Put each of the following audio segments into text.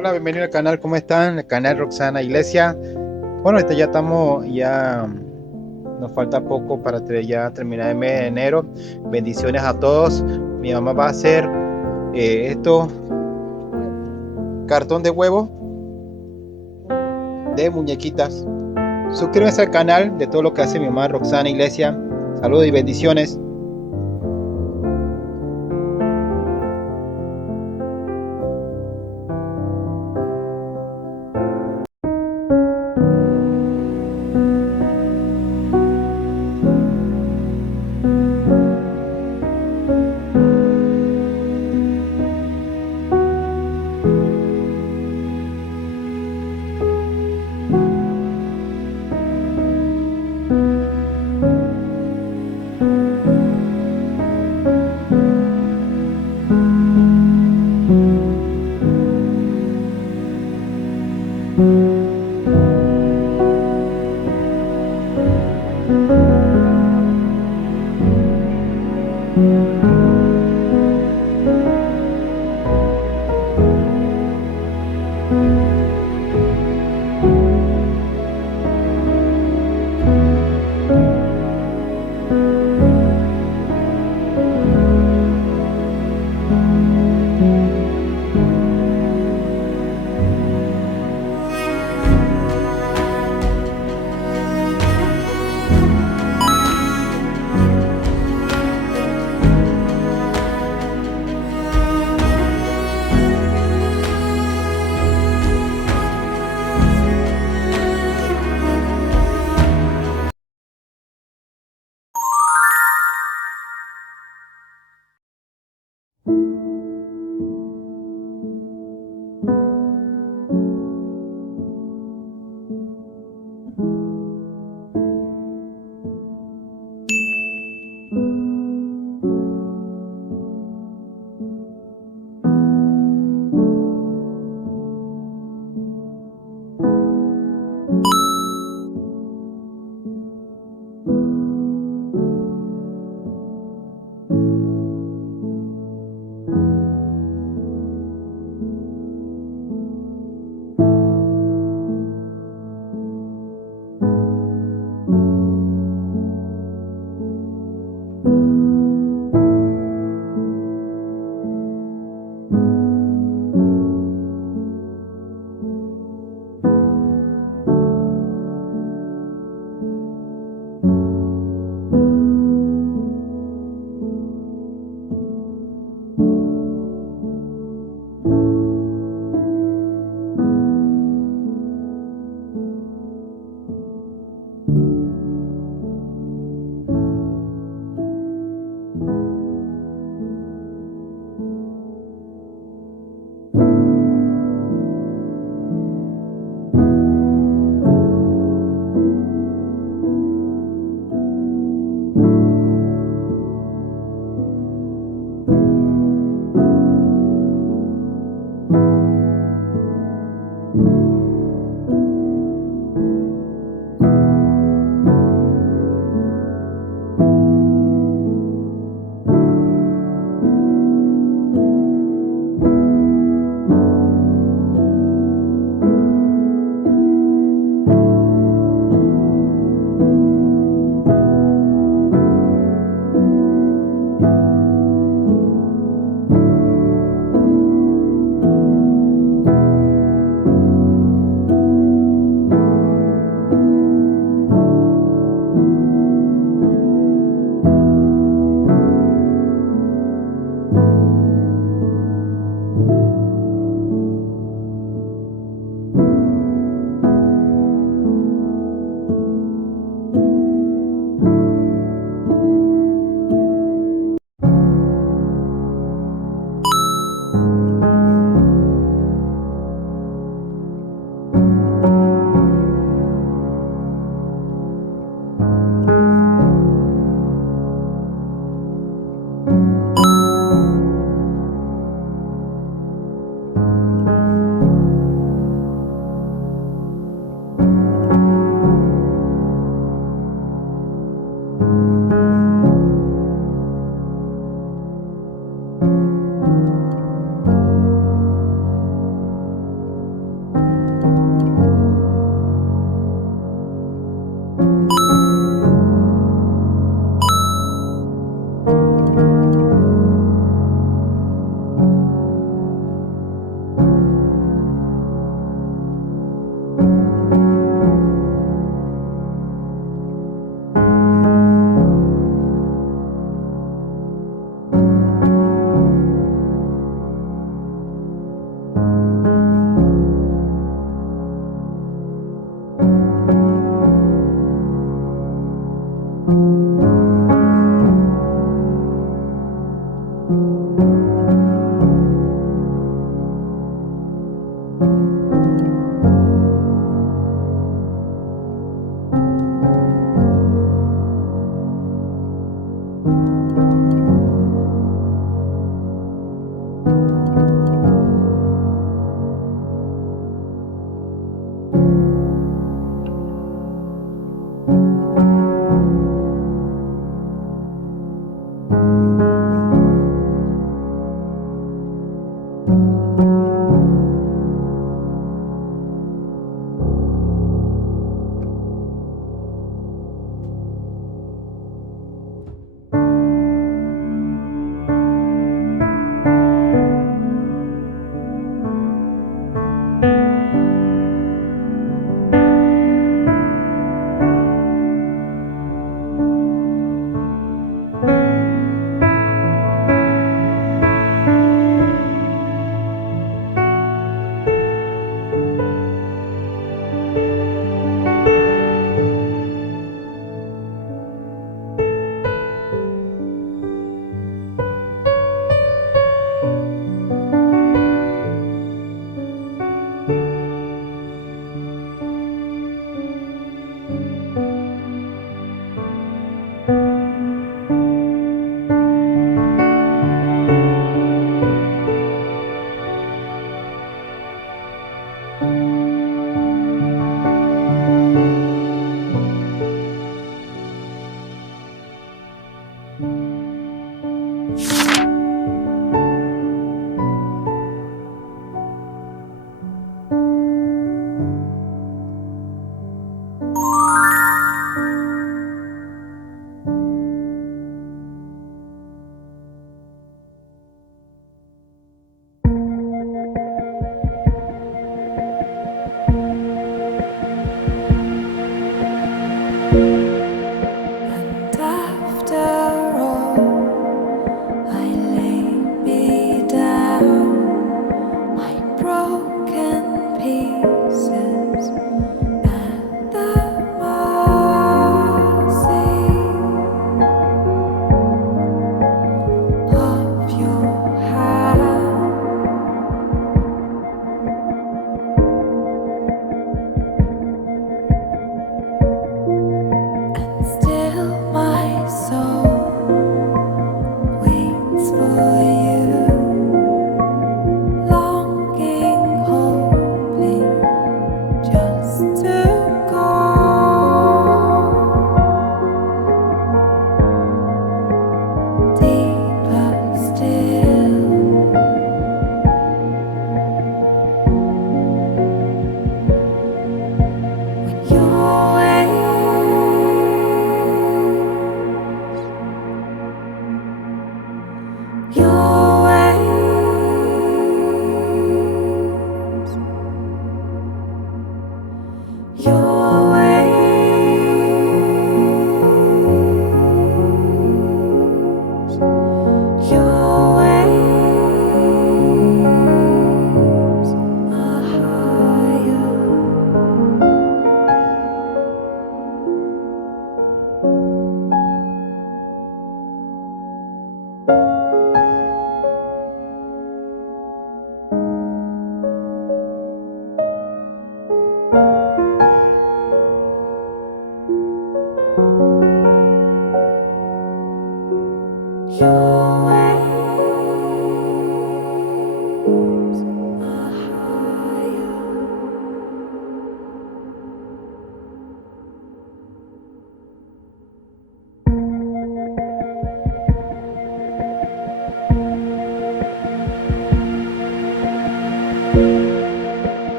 Hola, bienvenido al canal, ¿cómo están? El canal Rosana Iglesias. Bueno, ya estamos, nos falta poco para ya terminar el mes de enero. Bendiciones a todos. Mi mamá va a hacer esto, cartón de huevo de muñequitas. Suscríbanse al canal de todo lo que hace mi mamá Rosana Iglesias. Saludos y bendiciones.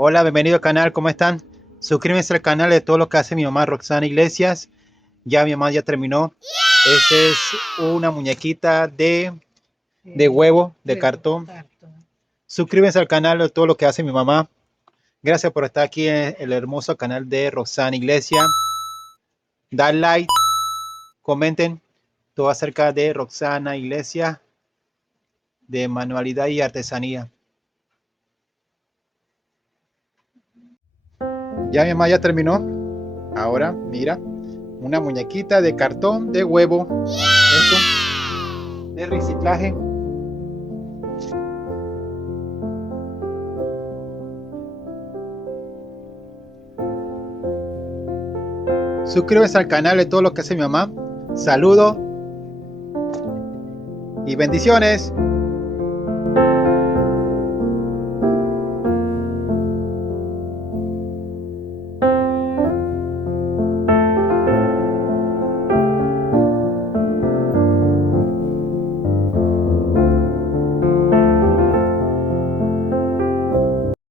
Hola, bienvenido al canal, ¿cómo están? Suscríbanse al canal de todo lo que hace mi mamá Rosana Iglesias. Ya mi mamá ya terminó. Esta es una muñequita de huevo, de cartón. Suscríbanse al canal de todo lo que hace mi mamá. Gracias por estar aquí en el hermoso canal de Rosana Iglesias. Dan like, comenten todo acerca de Rosana Iglesias, de manualidad y artesanía. Ya mi mamá ya terminó. Ahora, mira, una muñequita de cartón de huevo. Esto, de reciclaje. Suscríbete al canal de todo lo que hace mi mamá. Saludos y bendiciones.